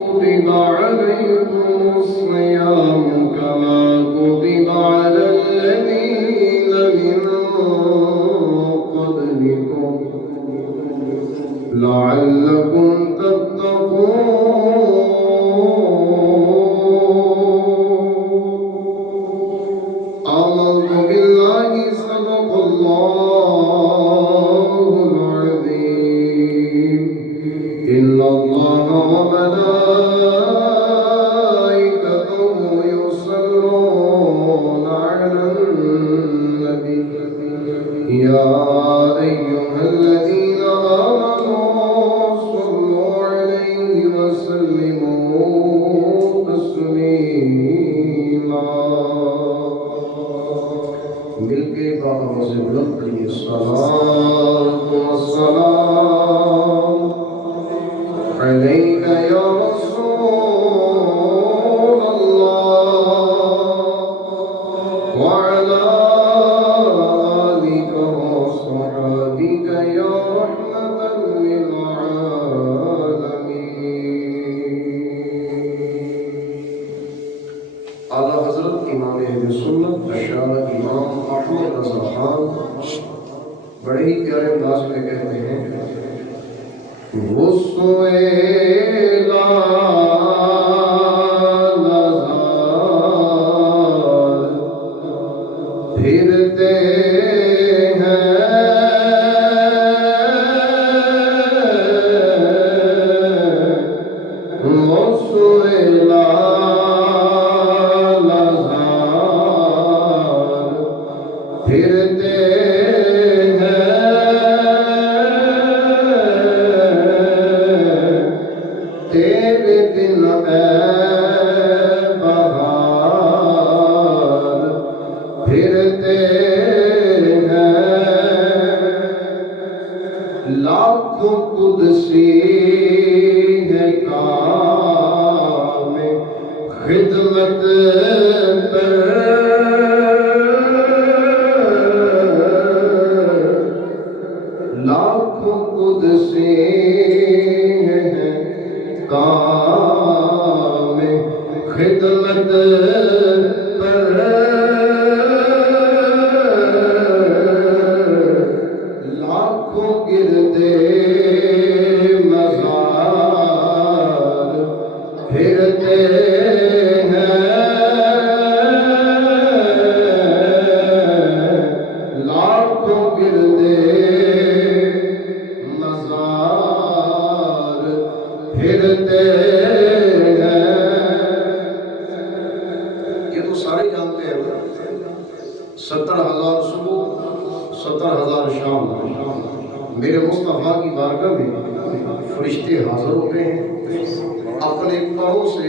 كتب عليكم الصيام كما كتب على الذين من قبلكم لعلكم تتقون. أعوذ بالله صدق الله العظيم. إن الله وملائكته يصلون على النبي يا أيها الذين آمنوا صلوا عليه وسلموا تسليما. مل کے بابا سے بلند کریے الصلاۃ والسلام عليك يا رسول الله وعلى آلك وصحبك يا رحمة للعالمين. اعلیٰ حضرت امام اہل سنت اشارہ امام احمد رضا خان بڑے ہی پیارے انداز میں کہتے ہیں پھرتے ہیں تیرے دن اے بہار پھرتے ہیں لاکھوں قدسی ہے کام خدمت پر لاکھوں قدسی کام خدمت پر لاکھوں گردے مزار پھرتے ہیں لاکھوں گردے مزار پھرتے ہیں. یہ تو سارے جانتے ہیں 70,000 صبح 70,000 شام. میرے مصطفیٰ کی بارگاہ میں فرشتے حاضر ہوتے ہیں، اپنے پروں سے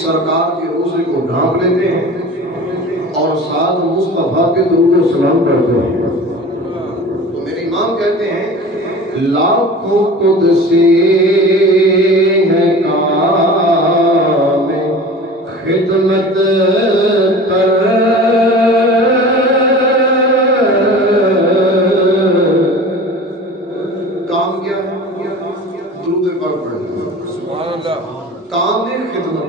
سرکار کے روزے کو ڈھانپ لیتے ہیں اور ساتھ مصطفیٰ کے درود و سلام کرتے ہیں. تو میرے امام کہتے ہیں لاکھوں قدسی ہے کام خدمت پر کام کیا ہے؟ درود پاک پڑھنا. کام ہے خدمت.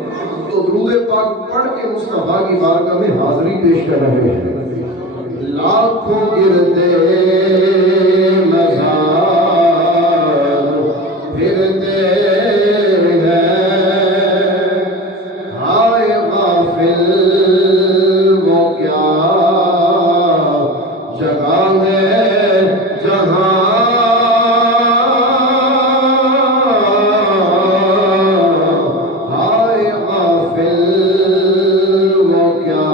تو درود پاک پڑھ کے مصطفیٰ کی بارگاہ میں حاضری پیش کر رہے ہیں. لاکھوں گردے مزار پھرتے ہیں. ہائے غافل وہ کیا جگہ ہے جہاں ہائے غافل وہ کیا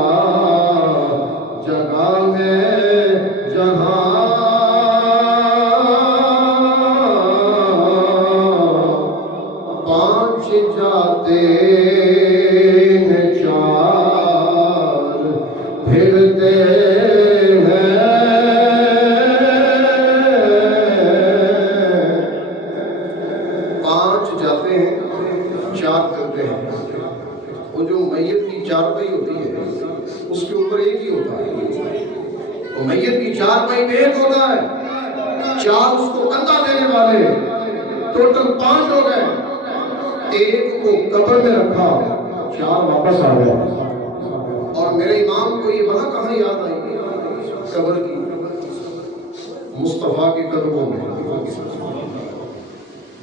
جگہ ہے جہاں پانچ جاتے ہیں چار پھرتے ہیں. پانچ جاتے ہیں چار کرتے ہیں. وہ جو میت کی چارپائی ہوتی ہے اس کے اوپر ایک ہی ہوتا ہے. تو میت کی چارپائی میں ایک ہوتا ہے، چار اس کو کندھا دینے والے، ٹوٹل 5 ہو گئے. ایک کو قبر میں رکھا، 4 واپس آ گیا۔ اور میرے امام کو یہ بڑا کہاں یاد آئی قبر کی، مصطفیٰ کے قدموں میں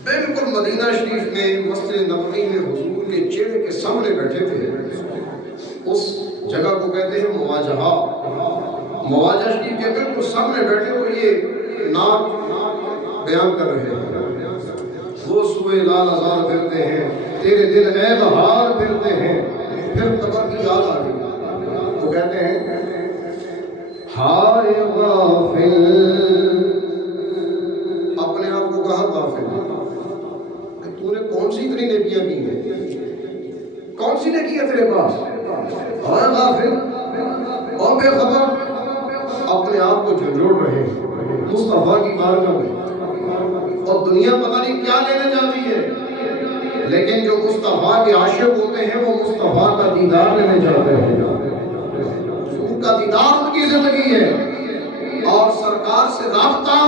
بالکل مدینہ شریف میں مسجد نبوی میں حضور کے چہرے کے سامنے بیٹھے تھے۔ اس جگہ کو کہتے ہیں مواجہہ۔ مواجہ شریف کے بالکل سامنے بیٹھے ہوئے یہ نعت بیان کر رہے ہیں، وہ سوئے لال ازار پھرتے ہیں، تیرے دل اے بہار پھرتے ہیں۔ پھر قبر کی یاد آ گئی، وہ کہتے ہیں ہائے غافل، اپنے آپ کو کہا غافل، تو نے کون سی اتنی نیکیاں کی ہیں، کون سی نیکی ہے تیرے پاس؟ ہائے غافل اور بے خبر، اپنے آپ کو جھنجھوڑ رہے ہیں مصطفیٰ کی بارگاہ میں، اور دنیا پتہ نہیں کیا لینے جاتی ہے، لیکن جو مصطفیٰ کے عاشق ہوتے ہیں وہ مصطفیٰ کا دیدار لینے جاتے ہیں۔ ان کا دیدار ان کی زندگی ہے، اور سرکار سے رابطہ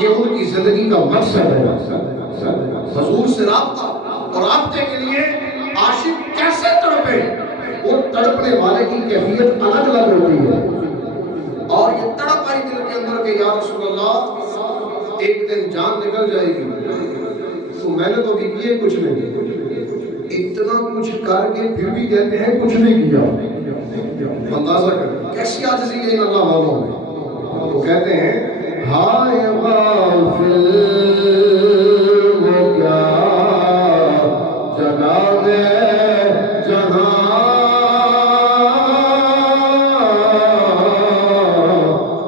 یہ ان کی زندگی کا مقصد ہے۔ حضور سے رابطہ، اور رابطے کے لیے عاشق کیسے تڑپے، وہ تڑپنے والے کی کیفیت الگ الگ ہوتی ہے، اور یہ تڑپ آئی دل کے اندر کہ یا رسول اللہ ایک دن جان نکل جائے گی، تو میں نے تو بھی کیے کچھ نہیں، اتنا کچھ کر کے پھر بھی کہتے ہیں کچھ نہیں کیا۔ اندازہ کر کیسی عاجزی ہے ان اللہ والوں میں۔ وہ کہتے ہیں ہائے غافل وہ کیا جگہ دے جہاں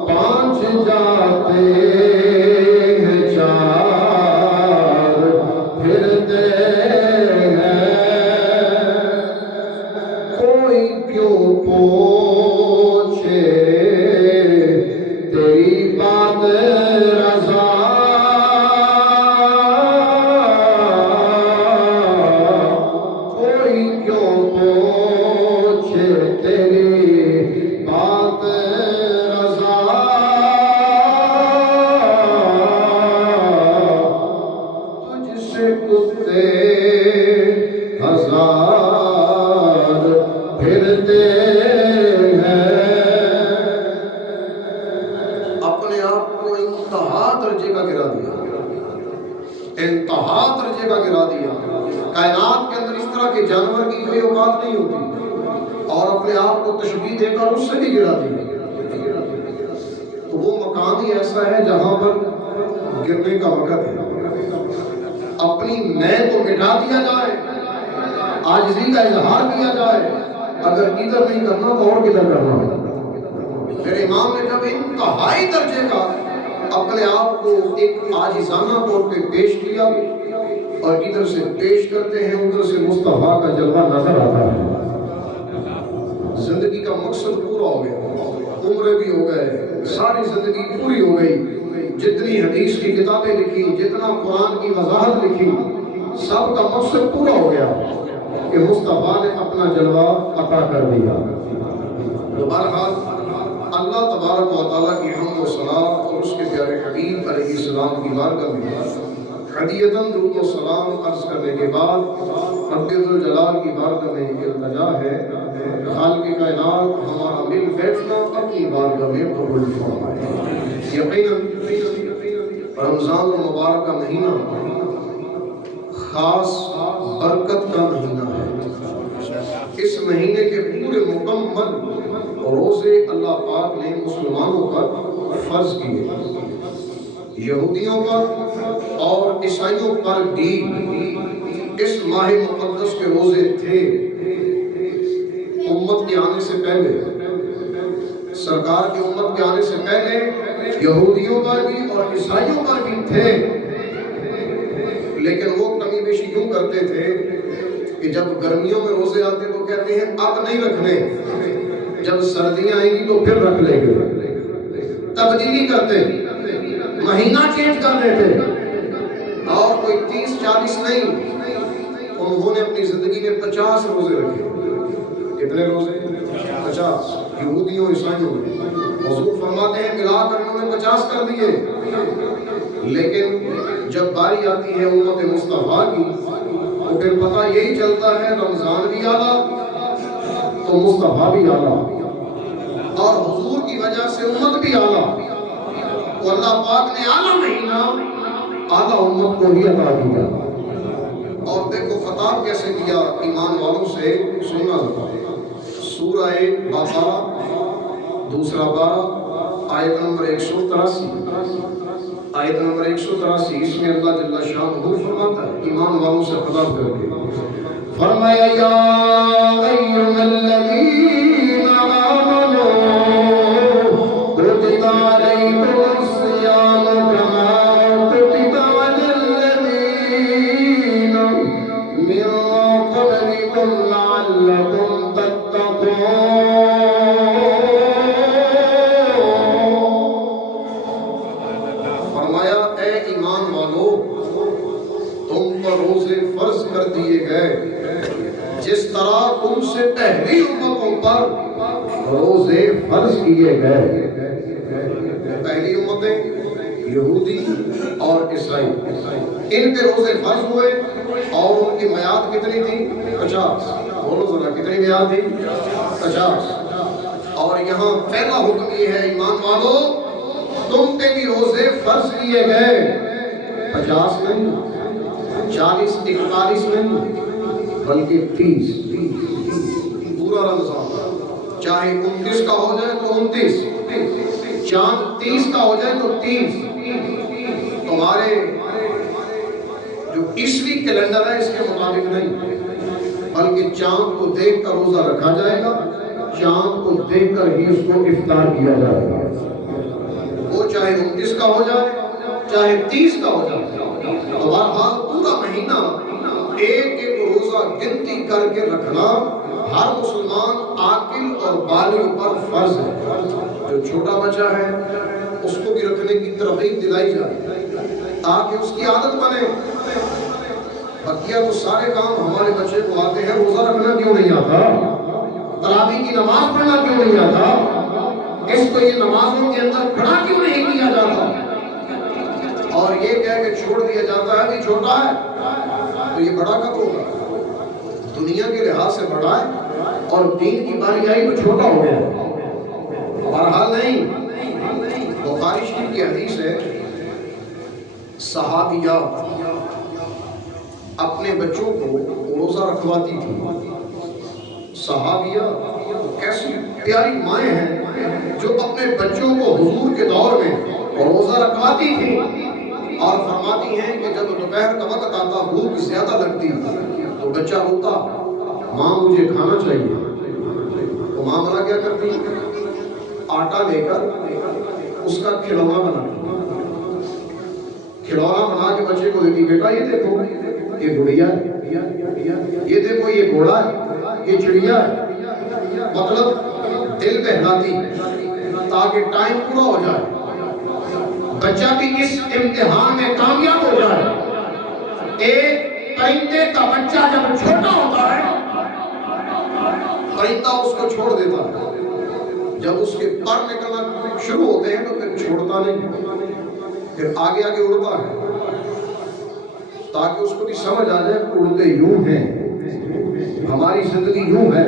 پانچ جاتے ہیں چار پھرتے ہیں، کوئی کیوں پوچھے تیری بات رضا، کوئی کیوں پوچھے تیری بات رضا، تجھ سے کتے ہزار پھرتے ہیں۔ اپنے آپ کو انتہا درجے کا گرا دیا، انتہا درجے کا گرا دیا۔ کائنات کے اندر اس طرح کے جانور کی کوئی اوقات نہیں ہوتی، اور اپنے آپ کو تشبیہ دے کر اس سے بھی گرا دیا۔ تو وہ مقام ہی ایسا ہے جہاں پر گرنے کا وقت ہے، اپنی میں کو مٹا دیا جائے، عاجزی کا اظہار کیا جائے، اگر ادھر نہیں کرنا تو اور کدھر کرنا ہے۔ میرے امام نے جب انتہائی درجے کا اپنے آپ کو ایک عاجزانہ طور پہ پیش کیا، اور ادھر سے پیش کرتے ہیں ادھر سے مصطفیٰ کا جلوہ نظر آتا ہے۔ زندگی کا مقصد پورا ہو گیا، عمریں بھی ہو گئے، ساری زندگی پوری ہو گئی، جتنی حدیث کی کتابیں لکھی، جتنا قرآن کی وضاحت لکھی، سب کا مقصد پورا ہو گیا کہ مصطفیٰ نے اپنا جلوہ عطا کر دیا۔ تو بہرحال اللہ تبارک و تعالیٰ کی حمد و ثنا اور اس کے پیارے حبیب علیہ السلام کی بارگاہ میں ہدیۃً درود و سلام عرض کرنے کے بعد رب ذوالجلال کی بارگاہ میں التجا ہے، خالق کائنات ہمارا مل بیٹھنا اپنی بارگاہ میں قبول فرمائے۔ یقیناً رمضان المبارک کا مہینہ خاص برکت کا مہینہ ہے۔ اس مہینے کے پورے مکمل روزے اللہ پاک نے مسلمانوں پر فرض کیے، یہودیوں پر اور عیسائیوں پر بھی اس ماہ مقدس کے روزے تھے۔ امت کے آنے سے پہلے، سرکار کی امت کے آنے سے پہلے یہودیوں پر بھی اور عیسائیوں پر بھی تھے، لیکن وہ کمی بیشی کیوں کرتے تھے کہ جب گرمیوں میں روزے آتے تو کہتے ہیں اب نہیں رکھنے، جب سردیاں آئیں گی تو پھر رکھ لیں گے، تبدیلی کرتے، مہینہ چینج کر دیتے، اور کوئی 30-40 نہیں، انہوں نے اپنی زندگی میں 50 روزے رکھے۔ کتنے روزے؟ 50۔ یہودیوں عیسائیوں نے، حضور فرماتے ہیں ملا کر انہوں نے 50 کر دیے، لیکن جب باری آتی ہے امت مصطفیٰ کی تو پھر پتہ یہی چلتا ہے رمضان بھی اعلیٰ تو مصطفیٰ بھی اعلیٰ، اور حضور کی وجہ سے امت بھی اعلیٰ، تو اللہ پاک نے اعلیٰ مہینہ اعلیٰ امت کو ہی عطا کیا۔ اور دیکھو خطاب کیسے کیا ایمان والوں سے، سننا سورہ بقرہ دوسرا پارہ آیت نمبر 183، آیت نمبر 183، اس میں اللہ جل شانہ فرماتا ہے ایمان والوں سے خطاب کر کے، فرمایا یا ایھا الذین آمنوا کتب علیکم الصیام کما کتب علی الذین من قبلکم لعلکم تتقون۔ فرض کر دیے گئے جس طرح تم سے پہلی امتوں پر روزے فرض کیے گئے۔ پہلی امتیں یہودی اور عیسائی، ان پہ روزے فرض ہوئے اور ان کی میعاد کتنی تھی؟ 50۔ بولو ذرا کتنی میعاد تھی؟ 50۔ اور یہاں پہلا حکم یہ ہے ایمان والو تم پہ بھی روزے فرض کیے گئے، 50 نہیں، 40 41 نہیں، بلکہ 30 پورا رمضان، چاہے 29 کا ہو جائے تو 29، چاند 30 کا ہو جائے تو 30۔ تمہارے جو عیسوی کیلنڈر ہے اس کے مطابق نہیں، بلکہ چاند کو دیکھ کر روزہ رکھا جائے گا، چاند کو دیکھ کر ہی اس کو افطار کیا جائے گا، وہ چاہے 29 کا ہو جائے چاہے 30 کا ہو جائے۔ تو بہرحال پورا مہینہ ایک ایک روزہ گنتی کر کے رکھنا ہر مسلمان عاقل اور بالغ پر فرض ہے۔ جو چھوٹا بچہ ہے اس کو بھی رکھنے کی ترغیب دلائی جائے تاکہ اس کی عادت بنے۔ بقیہ تو سارے کام ہمارے بچے کو آتے ہیں، روزہ رکھنا کیوں نہیں آتا؟ تراویح کی نماز پڑھنا کیوں نہیں آتا؟ اس کو یہ نمازوں کے اندر کھڑا کیوں نہیں کیا جاتا؟ اور یہ کہہ کے چھوڑ دیا جاتا ہے کہ چھوٹا ہے تو یہ بڑا کب ہوگا؟ دنیا کے لحاظ سے بڑا ہے اور دین کی باری آئی تو چھوٹا ہو گیا۔ بہرحال نہیں، بخاری شریف کی حدیث ہے، صحابیہ اپنے بچوں کو روزہ رکھواتی تھی۔ صحابیہ کیسی پیاری مائیں ہیں جو اپنے بچوں کو حضور کے دور میں روزہ رکھواتی تھی اور فرماتی ہیں کہ جب دوپہر کا وقت آتا بھوک زیادہ لگتی تو بچہ روتا، ماں مجھے کھانا چاہیے، تو ماں بنا کیا کرتی؟ آٹا لے کر اس کا کھلونا بنا کے بچے کو دیتی، بیٹا یہ دیکھو یہ گڑیا ہے، یہ دیکھو یہ گھوڑا ہے، یہ چڑیا ہے، مطلب دل بہلاتی تاکہ ٹائم پورا ہو جائے، بچہ بھی اس امتحان میں کامیاب ہو جائے۔ ایک پرندے کا بچہ جب چھوٹا ہوتا ہے پرندہ اس کو چھوڑ دیتا ہے، جب اس کے پر نکلنا شروع ہوتے ہیں تو پھر چھوڑتا نہیں، پھر آگے آگے اڑتا ہے تاکہ اس کو بھی سمجھ آ جائے اڑتے یوں ہیں، ہماری زندگی یوں ہے۔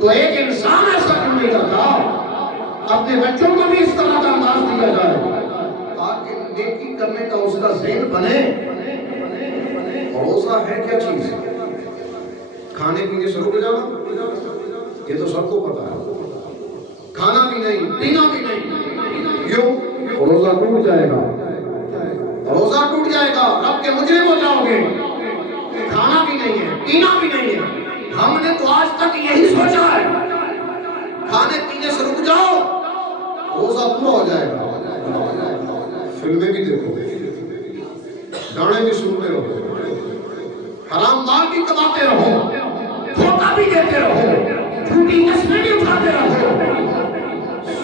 تو ایک انسان ایسا کیوں نہیں کرتا؟ اپنے بچوں کو بھی اس طرح کا انداز دیا جائے تاکہ نیکی کرنے کا اس کا ذہن بنے۔ روزہ ہے کیا چیز؟ کھانے پینے سے رک جانا، یہ تو سب کو پتا ہے، کھانا بھی نہیں پینا بھی نہیں، کیوں؟ روزہ ٹوٹ جائے گا، روزہ ٹوٹ جائے گا، رب کے مجرم ہو جاؤ گے۔ کھانا بھی نہیں ہے، پینا بھی نہیں ہے، ہم نے تو آج تک یہی سوچا ہے کھانے پینے سے رک جاؤ روزہ پورا ہو جائے گا۔ فلمیں بھی دیکھو، گانے بھی سنتے رہو، حرام مال بھی کماتے رہو، دھوکہ بھی دیتے رہو، جھوٹی قسمیں بھی اٹھاتے رہو،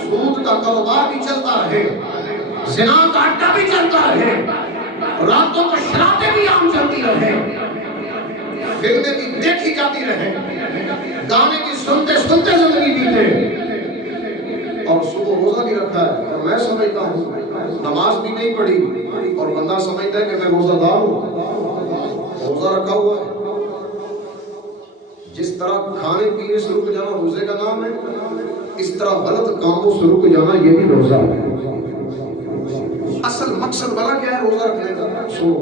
سود کا کاروبار بھی چلتا رہے، زنا کا اڈا بھی چلتا رہے، راتوں کو شرابیں بھی عام چلتی رہے، فلمیں بھی دیکھی جاتی رہے، گانے کی سنتے سنتے زندگی بیتے، اور صبح روزہ بھی رکھا ہے، اور میں سمجھتا ہوں نماز بھی نہیں پڑھی اور بندہ سمجھتا ہے کہ میں روزہ دار ہوں۔ روزہ رکھا ہوا ہے. جس طرح کھانے پینے سے رک جانا روزے کا نام ہے، اس طرح غلط کاموں سے رک جانا یہ بھی روزہ ہے. اصل مقصد بلا کیا ہے روزہ رکھنے کا؟ سو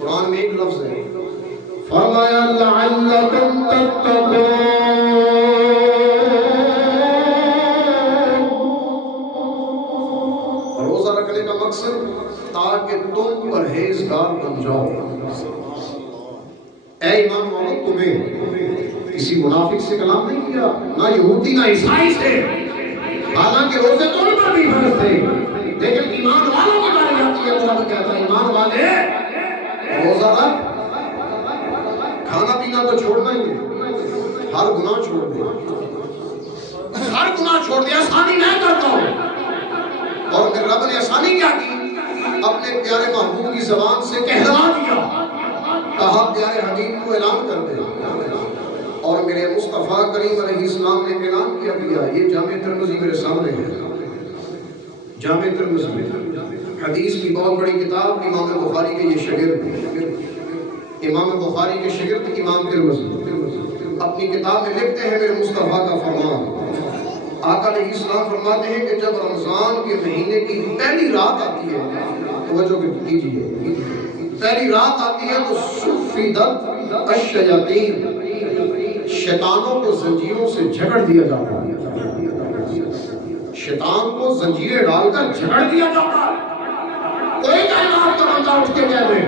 قرآن میں ایک لفظ ہے، فرمایا لعلکم تتقون. روزہ رکھنے کا مقصد تاکہ تم پرہیزگار بن جاؤ. اے ایمان والو، تمہیں کسی منافق سے کلام نہیں کیا، نہ یہودی نہ عیسائی سے. حالانکہ روزے تو ان پر بھی فرض تھے، لیکن ایمان والوں کی باری آتی ہے تو رب کہتا ہے ایمان والے روزہ رکھ. کھانا پینا تو چھوڑنا ہی ہے، ہر گناہ چھوڑ دے. ہر گناہ چھوڑ دے. آسانی میں کرتا ہوں، اور پھر رب نے آسانی کیا کی؟ اپنے پیارے محبوب کی زبان سے کہلوا دیا، کہا پیارے حبیب کو اعلان کر دے. اور میرے مصطفیٰ کریم علیہ السلام نے اعلان کیا دیا. یہ جامع ترمذی میرے سامنے ہے، جامع ترمذی حدیث کی بہت بڑی کتاب. امام بخاری کے یہ شاگرد، امام بخاری کے شاگرد امام ترمذی اپنی کتاب میں لکھتے ہیں میرے مصطفیٰ کا فرمان. آقا علیہ السلام فرماتے ہیں کہ جب رمضان کے مہینے کی پہلی رات آتی ہے، توجہ کیجیے، پہلی رات آتی ہے تو صفدت الشیاطین، شیطانوں کو زنجیروں سے جھگڑ دیا جاتا ہے. شیطان کو زنجیریں ڈال کر جھگڑ دیا جاتا ہے. کوئی کائنات کا بندہ اٹھ کے کہہ دے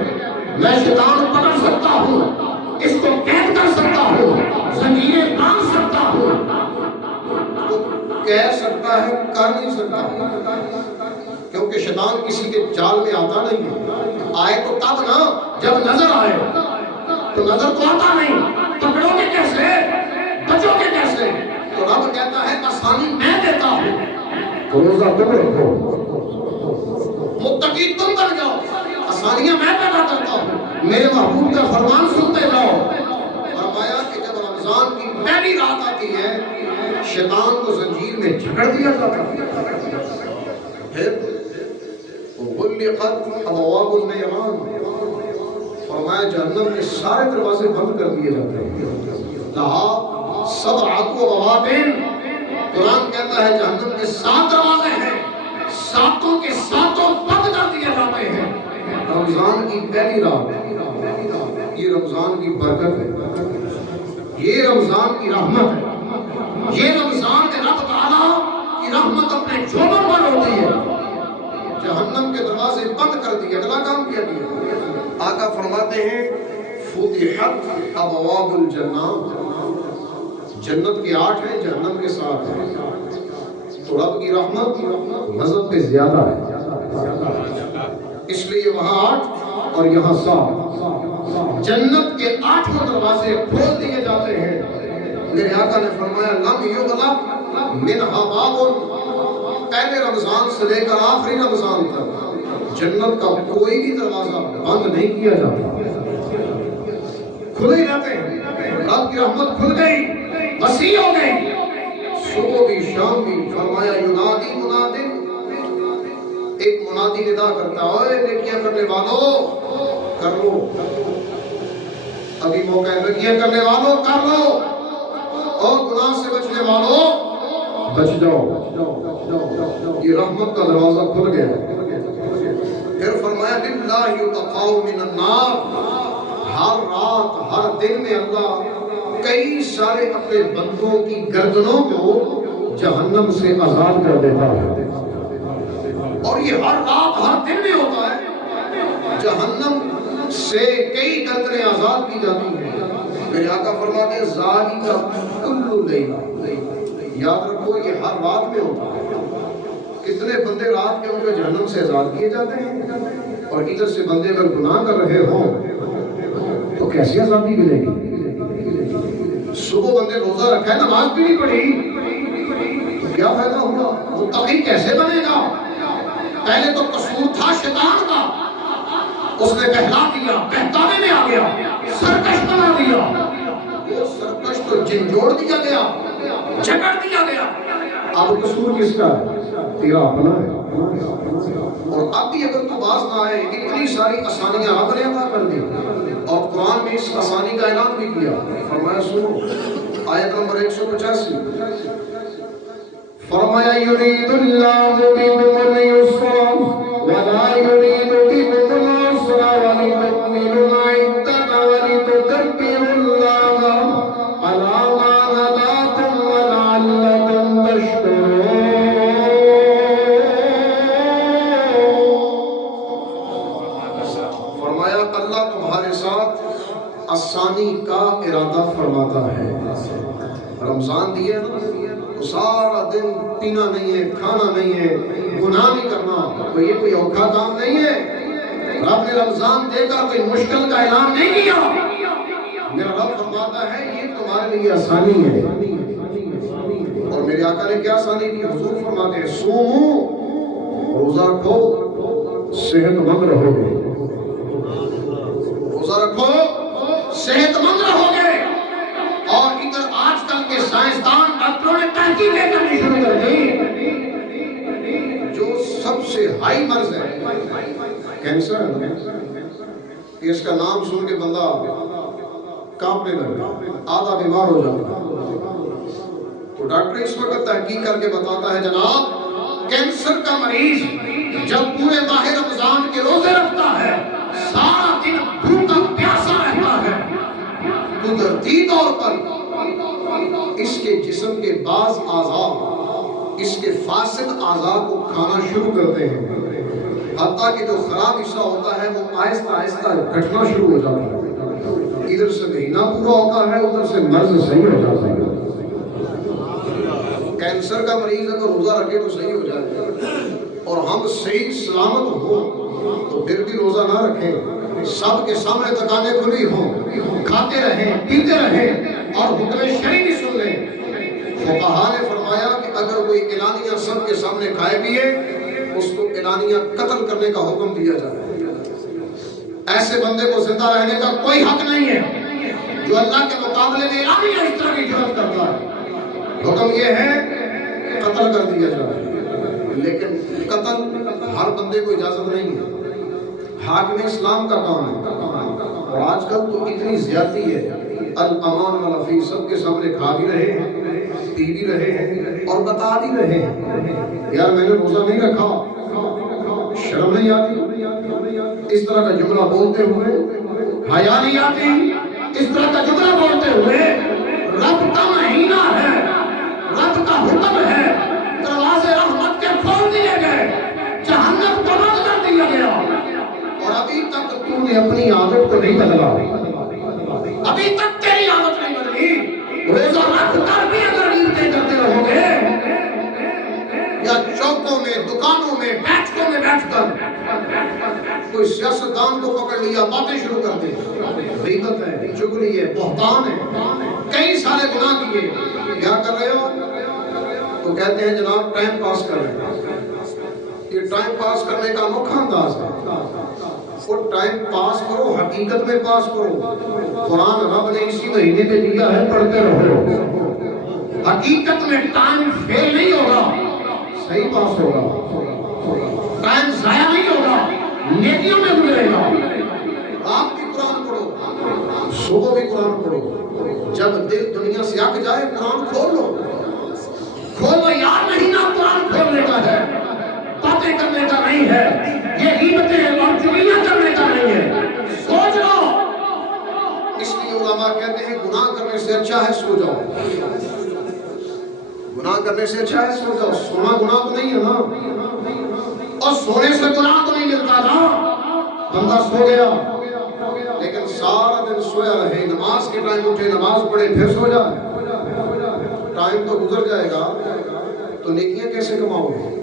میں شیطان پکڑ سکتا ہوں، اس کو قید کر سکتا ہوں، زنجیریں باندھ سکتا ہوں، کہہ سکتا ہے، کر نہیں سکتا. کیونکہ شیطان کسی کے جال میں آتا نہیں ہے. آئے تو تب نا جب نظر آئے، تو نظر تو آتا نہیں. پکڑو گے کیسے، بچو گے کیسے؟ تو رب کہتا ہے آسانی میں دیتا ہوں. روزہ تم رکھو، متقی تم بن جاؤ، آسانیاں میں پیدا کرتا ہوں. میرے محبوب کا فرمان سنتے جاؤ. فرمایا کہ جب رمضان کی پہلی رات آتی ہے، شیطان کو زنجیر میں جھگڑ دیا جاتا ہے. پھر غلقت ابواب النیران، فرمایا جہنم کے سارے دروازے بند کر دیے جاتے ہیں. لہا سبعۃ ابواب، قرآن کہتا ہے جہنم کے 7 دروازے ہیں، ساتوں کے ساتوں بند کر دیے جاتے ہیں. رمضان کی پہلی رات، یہ رمضان کی برکت ہے، یہ رمضان کی رحمت ہے، یہ رمضان میں رب تعالیٰ کی رحمت اپنے جھولوں پر ہوتی ہے. جہنم کے دروازے بند کر دیے. اگلا کام کیا گیا؟ آقا فرماتے ہیں فتحت ابواب الجنہ، جنت کے 8 ہیں، جہنم کے 7 ہیں. تو رب کی رحمت مذہب پہ زیادہ ہے، اس لیے وہاں 8 اور یہاں 7. جنت کے 8 دروازے کھول دیے جاتے ہیں. میرے آقا نے فرمایا لم یغلق منہا باب، پہلے رمضان سے لے کر آخری رمضان تک جنت کا کوئی بھی دروازہ بند نہیں کیا جاتا، کھلے رہتے ہیں. رب کی رحمت کھل گئی، وسیع ہو گئی، صبح بھی شام بھی. فرمایا ینادی منادی، ایک منادی ندا کرتا ہے نیکیاں کرنے والوں کر لو، ابھی موقع ہے، نیکیاں کرنے والوں کر لو، اور گناہ سے بچنے والوں بچ جاؤ. یہ رحمت کا دروازہ کھل گیا. پھر فرمایا للہ یتقاء من النار، ہر رات ہر دن میں اللہ کئی سارے اپنے بندوں کی گردنوں کو جہنم سے آزاد کر دیتا ہے. اور یہ ہر رات ہر دن میں ہوتا ہے، جہنم سے کئی گردنیں آزاد کی جاتی ہیں. میرے آقا فرماتے ہیں ذالک کل لیلہ، یاد رکھو یہ ہر رات میں ہوتا ہے. کتنے بندے رات کے ان کو جہنم سے آزاد کیے جاتے ہیں، اور ادھر سے بندے اگر گناہ کر رہے ہوں تو کیسی آزادی ملے گی؟ صبح بندے روزہ رکھا ہے، نماز بھی نہیں پڑھی، تو کیا فائدہ ہوگا؟ متقی کیسے بنے گا؟ پہلے تو قصور تھا شیطان کا، اس نے بہلا دیا، بہکانے میں آ گیا، سرکش بنا دیا. وہ سرکش تو جھنجھوڑ دیا گیا، جھگڑ دیا گیا. اب قصور کس کا ہے؟ تیرا اپنا ہے. اور اب بھی اگر تو باز نہ آئے، اتنی ساری آسانیاں رب نے عطا کر دی اور قرآن میں اس آسانی کا اعلان بھی کیا۔ فرمایا سنو آیت نمبر 185، فرمایا یرید اللہ بکم اليسر ولا یرید بکم العسر ولتکملوا العدۃ ولتکبروا اللہ علی ما ہداکم ولعلکم تشکرون۔ فرمایا اللہ تمہارے ساتھ آسانی کا ارادہ فرماتا ہے۔ رمضان دیے نا تو سارا دن پینا نہیں ہے، کھانا نہیں ہے، گناہ نہیں کرنا، تو یہ کوئی اوکھا کام نہیں ہے۔ رب نے رمضان دے کر کوئی مشکل کا اعلان نہیں کیا۔ میرا رب فرماتا ہے یہ تمہارے لیے آسانی ہے۔ اور میرے آقا نے کیا آسانی کی؟ حضور فرماتے ہیں سومو، روزہ رکھو صحت مند رہو گے، روزہ رکھو صحت مند رہو گے۔ اور ادھر آج کل کے سائنسدان ڈاکٹروں نے تحقیقیں کرنی شروع کر دی۔ جو سب سے ہائی مرض ہے کینسر، اس کا نام سن کے بندہ کانپنے لگا، آدھا بیمار ہو جاتا۔ تو ڈاکٹر اس وقت تحقیق کر کے بتاتا ہے جناب کینسر کا مریض جب پورے ماہ رمضان کے روزے رکھتا ہے، سارا دن بھوکا پیاسا رہتا ہے، قدرتی طور پر اس کے جسم کے بعض اعضاء اس کے فاسد اعضاء کو کھانا شروع کرتے ہیں، حتیٰ کہ جو خراب حصہ ہوتا ہے وہ آہستہ آہستہ گھٹنا شروع ہو جاتا ہے۔ ادھر سے مہینہ پورا ہوتا ہے، ادھر سے مرض صحیح ہو جاتا ہے۔ کینسر کا مریض اگر روزہ رکھے تو صحیح ہو جائے، اور ہم صحیح سلامت ہوں تو پھر بھی روزہ نہ رکھیں، سب کے سامنے دکانیں کھلی ہوں، کھاتے رہیں پیتے رہیں اور حکم شرعی بھی سن لیں۔ فقہا نے فرمایا کہ اگر کوئی اعلانیہ سب کے سامنے کھائے پیے، اس کو اعلانیہ قتل کرنے کا حکم دیا جائے۔ ایسے بندے کو زندہ رہنے کا کوئی حق نہیں ہے جو اللہ کے مقابلے میں اعلانیہ اس طرح کی جرات کرتا ہے۔ حکم یہ ہے قتل کر دیا جائے، لیکن قتل ہر بندے کو اجازت نہیں ہے، حاکم اسلام کا کام ہے۔ اور آج کل تو اتنی زیادتی ہے، الامان والعفی، سب کے سامنے کھا بھی رہے ہیں، پی بھی رہے ہیں اور بتا بھی رہے ہیں یار میں نے روزہ نہیں رکھا، شرم نہیں آتی اس طرح کا جملہ بولتے ہوئے، حیا نہیں آتی اس طرح کا جملہ بولتے ہوئے۔ رب کا مہینہ ہے، رب کا حکم ہے، دروازے رحمت کے کھول دیے گئے، جہنم کو بند کر دیا گیا، اور ابھی تک تو نے اپنی عادت کو نہیں بدلا، ابھی تک تیری عادت نہیں بدلی۔ روزہ رکھ کر بھی اگر نیتیں کرتے رہو گے یا چوکوں میں، دکانوں میں، بیٹھکوں میں بیٹھ کر کوئی سیاستدان کو پکڑ لیا، باتیں شروع کر دی، غیبت ہے، چغلی ہے، بہتان ہے، کئی سارے گناہ کیے، کیا کر رہے ہو؟ تو کہتے ہیں جناب ٹائم پاس کر رہے ہیں۔ یہ ٹائم پاس کرنے کا انوکھا انداز ہے۔ اور ٹائم پاس کرو، حقیقت میں پاس کرو۔ قرآن رب نے اسی مہینے میں دیا ہے، پڑھتے رہو۔ حقیقت میں ٹائم فیل نہیں ہوگا، صحیح پاس ہوگا، ٹائم ضائع نہیں ہوگا، نیکیوں میں گزرے گا۔ رات بھی قرآن پڑھو، صبح بھی قرآن پڑھو، جب دل دنیا سے اک جائے قرآن کھول لو، کھولو یار، مہینہ قرآن کھولنے کا ہے، باتیں کرنے کا نہیں ہے، یہ غیبتیں اور چغلیاں کرنے کا نہیں ہے، سوچ لو۔ اس لیے علماء کہتے ہیں گناہ کرنے سے اچھا ہے سو جاؤ، گناہ کرنے سے اچھا ہے سو جاؤ۔ سونا گناہ تو نہیں ہے نا، اور سونے سے گناہ تو نہیں ملتا نا۔ بندہ سو گیا لیکن سارا دن سویا رہے، نماز کے ٹائم اٹھے، نماز پڑھے، پھر سو جائے، ٹائم تو گزر جائے گا، تو نیکیاں کیسے کماؤ گے؟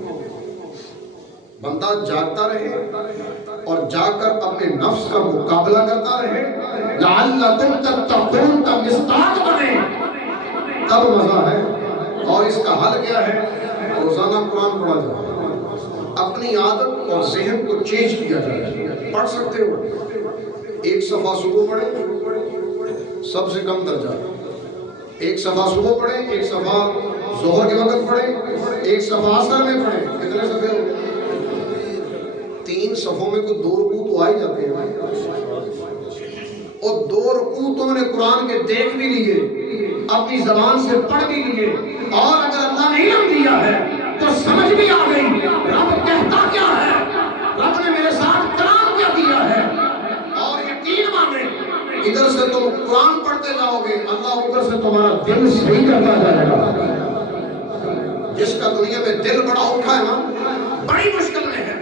بندہ جاگتا رہے اور جاگ کر اپنے نفس کا مقابلہ کرتا رہے، لعلکم تتقون کا مصداق بنے، تب مزہ ہے۔ اور اس کا حل کیا ہے؟ روزانہ قرآن پڑھا جائے، اپنی عادت اور ذہن کو چینج کیا جائے۔ پڑھ سکتے ہو، ایک صفحہ صبح پڑھیں، سب سے کم درجہ، ایک صفحہ صبح پڑھیں، ایک صفحہ ظہر کے وقت پڑھیں، ایک صفحہ عصر میں پڑھیں، کتنے صفحے ہو؟ 3 صفوں میں کوئی 2 رکوع تو آ ہی جاتے ہیں، اور 2 رکوع تو نے قرآن کے دیکھ بھی لیے، اپنی زبان سے پڑھ بھی لیے، اور اگر اللہ نے علم دیا ہے تو سمجھ بھی آ گئی رب کہتا کیا ہے، رب نے میرے ساتھ کلام کیا کیا ہے، اور یقین مانے ادھر سے تم قرآن پڑھتے جاؤ گے، اللہ ادھر سے تمہارا دل صحیح کرتا جائے گا۔ جس کا دنیا میں دل بڑا اٹھا ہے نا، بڑی مشکل میں ہے۔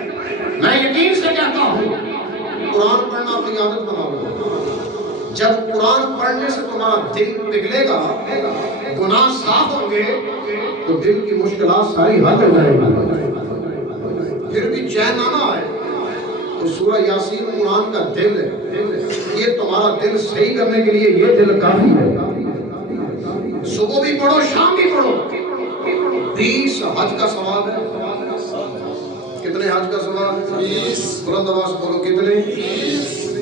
میں یقین سے کہتا ہوں قرآن پڑھنا اپنی عادت بنا لو۔ جب قرآن پڑھنے سے تمہارا دل پگھلے گا، گناہ صاف ہوں گے، تو دل کی مشکلات ساری حل ہو جائے گی، پھر بھی چین نہ آئے تو سورہ یاسین قرآن کا دل ہے، یہ تمہارا دل صحیح کرنے کے لیے یہ دل کافی ہے۔ صبح بھی پڑھو، شام بھی پڑھو۔ 20 حج کا ثواب ہے۔ کتنے حج کا ثواب؟ 20۔ بلند آواز بولو کتنے؟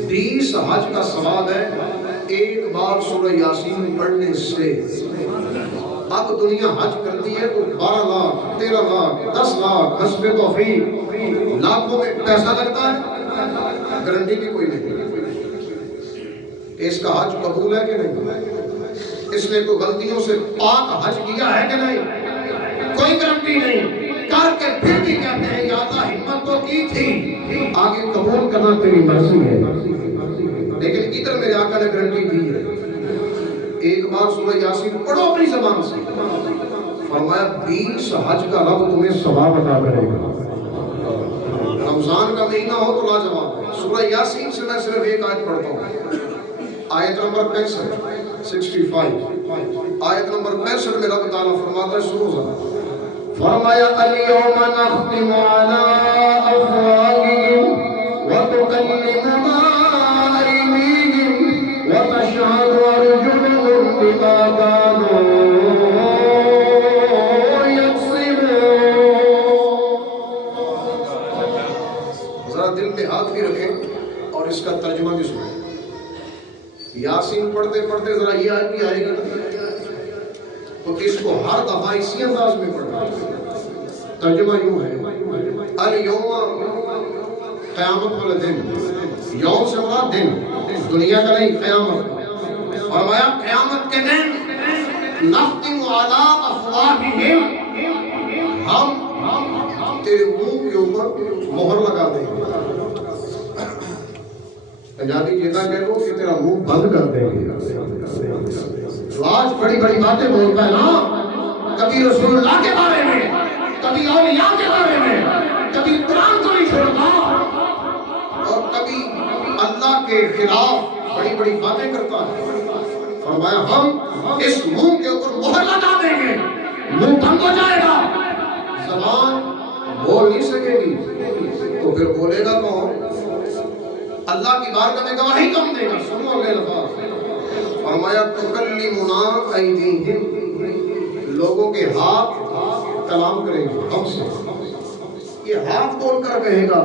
20 حج کا ثواب ہے ایک بار سورہ یاسین پڑھنے سے۔ اب دنیا حج کرتی ہے تو 12 لاکھ 13 لاکھ 10 لاکھ حسب توفیق لاکھوں میں پیسہ لگتا ہے، گارنٹی بھی کوئی نہیں اس کا حج قبول ہے کہ نہیں، اس نے کوئی غلطیوں سے پاک حج کیا ہے کہ نہیں، کوئی گارنٹی نہیں، کر کے پھر بھی کہتے ہیں یا اللہ ہمت تو کی تھی، آگے قبول کرنا تیری مرضی ہے، لیکن ادھر میرے آقا نے گارنٹی دی ہے۔ ایک بار سورہ یاسین پڑھو اپنی زبان سے، فرمایا 20 حج کا رب تمہیں ثواب عطا کرے گا۔ رمضان کا مہینہ ہو تو لاجواب ہے۔ سورہ یاسین سے میں صرف ایک آیت پڑھتا ہوں، آیت نمبر 65 آیت نمبر 65 میں رب تعالیٰ فرماتا ہے، سنو ذرا، فرمایا اليوم نختم على افواههم وتكلمنا ايديهم وتشهد ارجلهم بما كانوا يكسبون۔ ذرا دل میں ہاتھ بھی رکھیں اور اس کا ترجمہ بھی سنیں۔ یاسین پڑھتے پڑھتے ذرا یہ آیت بھی آئے گی تو اس کو ہر دفعہ اسی انداز میں پڑھنا۔ ترجمہ یوں ہے، الیوم قیامت والے دن، یوم سے مراد دن، دنیا کا نہیں، قیامت کا۔ فرمایا قیامت کے دن نختم علی افواہہم، ہم تیرے منہ کے اوپر مہر لگا دیں گے۔ پنجابی جیتا کہہ لو کہ تیرا منہ بند کر دیں گے۔ جو آج بڑی بڑی باتیں بولتا ہے نا، کبھی رسول اللہ کے بارے میں، کبھی اولیاء کے بارے میں، کبھی قرآن کو نہیں چھوڑتا، اور کبھی اللہ کے خلاف بڑی بڑی باتیں کرتا ہے۔ فرمایا ہم اس منہ کے اوپر مہر لگا دیں گے، منہ بند ہو جائے گا، زبان بول نہیں سکے گی، تو پھر بولے گا کون؟ اللہ کی بارگاہ میں گواہی کم دے گا۔ سنو اگلے لفظ، فرمایا تکلمنا ایدیہم، لوگوں کے ہاتھ کلام کریں گے ہم سے، یہ ہاتھ بول کر کہے گا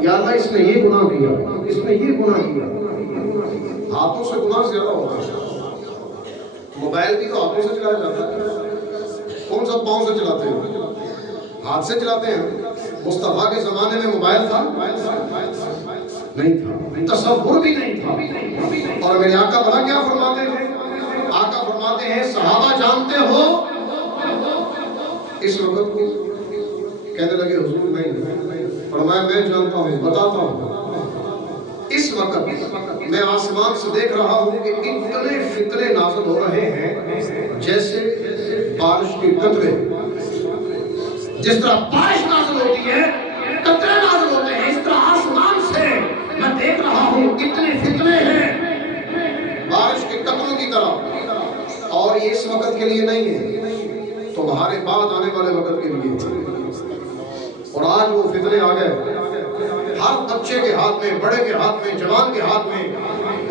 یا اللہ اس نے یہ گناہ کیا، اس نے یہ گناہ کیا۔ ہاتھوں سے گناہ زیادہ ہوتا ہے، موبائل بھی تو ہاتھوں سے چلایا جاتا ہے، کون سا پاؤں سے چلاتے ہیں؟ ہاتھ سے چلاتے ہیں۔ مصطفیٰ کے زمانے میں موبائل تھا نہیں تھا، تصور بھی نہیں تھا، اور میرے آقا بھلا کیا فرماتے ہیں؟ آقا فرماتے ہیں صحابہ جانتے ہو اس وقت کو؟ کہنے لگے حضور نہیں۔ فرمایا میں جانتا ہوں، بتاتا ہوں۔ اس وقت میں آسمان سے دیکھ رہا ہوں کہ اتنے فتنے نازل ہو رہے ہیں جیسے بارش کے قطرے، جس طرح بارش نازل ہوتی ہے، قطرے نازل ہوتے ہیں، اس طرح آسمان سے میں دیکھ رہا ہوں کتنے فتنے ہیں بارش کے قطروں کی طرح، اور یہ اس وقت کے لیے نہیں ہے، تمہارے بعد آنے والے وقت کے لیے ہے۔ اور آج وہ فتنے آ گئے، ہر بچے کے ہاتھ میں، بڑے کے ہاتھ میں، جوان کے ہاتھ میں۔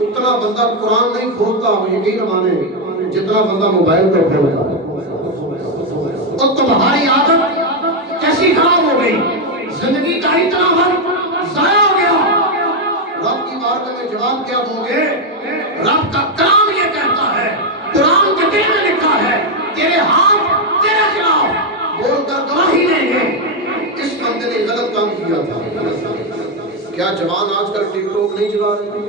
اتنا بندہ قرآن نہیں کھولتا، یقین مانے، جتنا بندہ موبائل پر کھولتا ہے۔ اور تمہاری عادت کیسی خراب ہو گئی، زندگی کا اتنا وقت ضائع ہو گیا۔ رب کی بارگاہ میں جواب کیا دو گے؟ رب کا کلام یہ کہتا ہے، قرآن کے دل میں لکھا ہے، تیرے ہاتھ تیرے خلاف بول کر گواہی دیں گے اس بندے نے غلط کام کیا تھا۔ کیا جوان آج کل ٹک ٹاک نہیں چلا رہے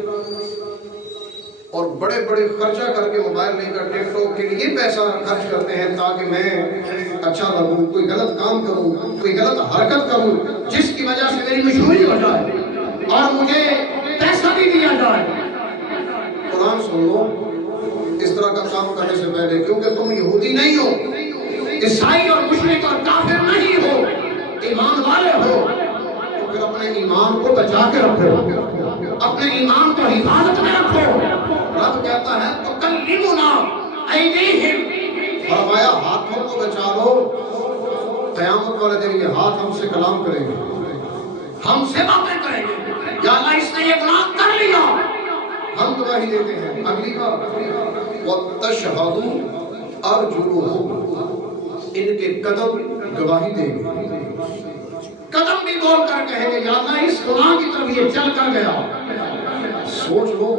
اور بڑے بڑے خرچہ کر کے موبائل لے کر ٹک ٹاک کے لیے پیسہ خرچ کرتے ہیں تاکہ میں اچھا لگوں، کوئی غلط کام کروں، کوئی غلط حرکت کروں جس کی وجہ سے میری مشہوری ہو جائے اور مجھے پیسہ بھی دیا جائے۔ قرآن سن لو اس طرح کا کام کرنے سے پہلے، کیونکہ تم یہودی نہیں ہو، عیسائی اور مشرک اور کافر نہیں ہو، ایمان والے ہو، تو پھر اپنے ایمان کو بچا کے رکھو، اپنے ایمان کو حفاظت میں رکھو۔ رب کہتا ہے تکلمنا ایدیہم، فرمایا ہاتھوں کو بچا لو، قیامت والے دن یہ ہاتھ ہم سے کلام کریں گے، ہم سے باتیں کریں گے، یا اللہ اس نے یہ گناہ کر لیا، ہم گواہی دیتے ہیں۔ اگلی بات وَتَشْهَدُ أَرْجُلُهُمْ، ان کے قدم گواہی دیں گے، قدم بھی بول کر کہیں گے یا اللہ اس گناہ کی طرف یہ چل کر گیا۔ سوچ لو،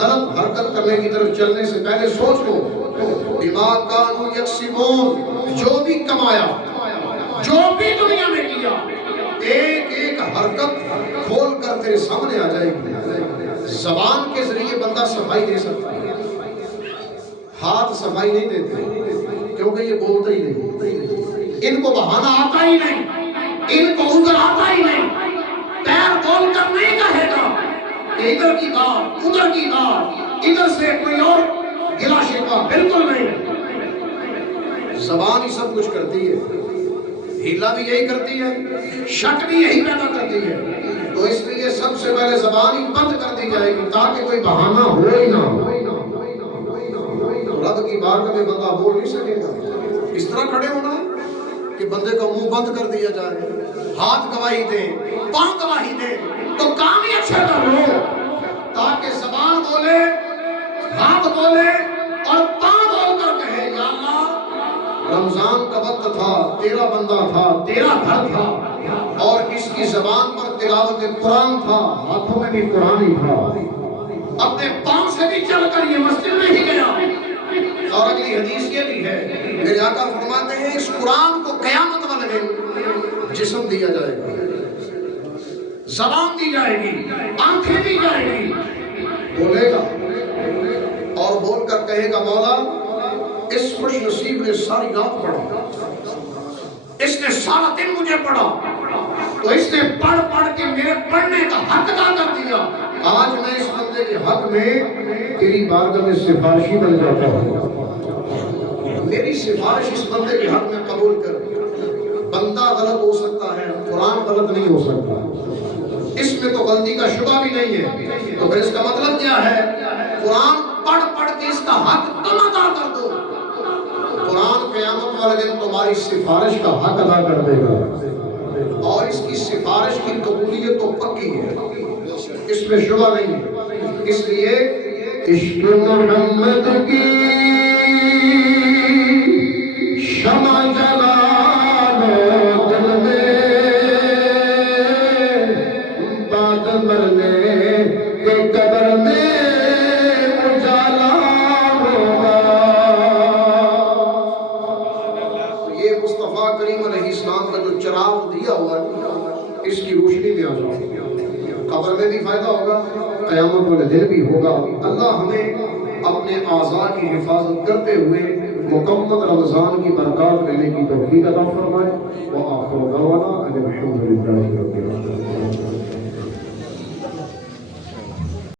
غلط حرکت کرنے کی طرف چلنے سے پہلے سوچ لو، بِمَا كَانُوا يَكْسِبُونَ، جو بھی کمایا، جو بھی دنیا میں کیا، ایک ایک حرکت کھول کر تیرے سامنے آ جائے گی۔ زبان کے ذریعے بندہ صفائی دے سکتا ہے، ہاتھ صفائی نہیں دیتے کیونکہ یہ بولتا ہی نہیں، ان کو بہانہ آتا ہی نہیں، ان کو عذر آتا ہی نہیں، پیر بول کر نہیں کہے گا کہ ادھر کی بات ادھر کی بات، ادھر سے کوئی اور گلا شکوہ بالکل نہیں۔ زبان ہی سب کچھ کرتی ہے، ہیلا بھی یہی کرتی ہے، شک بھی یہی پیدا کرتی ہے، تو اس لیے سب سے پہلے زبان ہی بند کر دی جائے گی تاکہ کوئی بہانہ ہو ہی نہ ہو۔ رب کی بارگاہ میں بندہ بول نہیں سکے گا، اس طرح کھڑے ہونا ہے کہ بندے کا منہ بند کر دیا جائے، ہاتھ گواہی دے، پاؤں گواہی دے، تو کام ہی اچھا کر لو تاکہ زبان بولے، ہاتھ بولے اور پاؤں بول کر کہے یا اللہ رمضان کا وقت تھا، تیرا بندہ تھا، تیرا گھر تھا، اور اس کی زبان پر تلاوت قرآن تھا، ہاتھوں میں بھی قرآن ہی تھا، اپنے پاؤں سے بھی چل کر یہ مسجد میں ہی گیا۔ اور اگلی حدیث یہ بھی ہے، میرے آقا فرماتے ہیں اس قرآن کو قیامت والے دن جسم دیا جائے گا، زبان دی جائے گی، آنکھیں دی جائے گی، بولے گا اور بول کر کہے گا مولا اس خوش نصیب نے ساری رات پڑھا، اس نے سارا دن مجھے پڑھا، تو اس نے پڑھ پڑھ کے میرے پڑھنے کا حق ادا کر دیا، آج میں اس بندے کے حق میں تیری بارگاہ میں سفارشی بن جاتا ہوں، میری سفارش اس بندے کے حق میں قبول کر۔ بندہ غلط ہو سکتا ہے، قرآن غلط نہیں ہو سکتا، اس میں تو غلطی کا شبہ بھی نہیں ہے، تو پھر اس کا مطلب کیا ہے؟ قرآن پڑھ پڑھ کے اس کا حق تم ادا کر دو، قرآن قیامت والے دن تمہاری سفارش کا حق ادا کر دے گا، اور اس کی سفارش کی قبولیت تو پکی ہے، اس میں شبہ نہیں ہے۔ اس لیے عشق محمد کی شمع جلا لو دل میں، بعد مرنے کے قبر میں اجالا ہوگا۔ یہ مصطفیٰ کریم علیہ السلام کا جو چراغ دیا ہوا ہے، اس کی روشنی میں آ جاؤ، قبر میں بھی فائدہ ہوگا، قیامت والے دن بھی ہوگا۔ اللہ ہمیں اپنے اعضاء کی حفاظت کرتے ہوئے مکمل رمضان کی برکات لینے کی توفیق عطا فرمائے۔ وآخر دعوانا ان الحمد للہ رب العالمین۔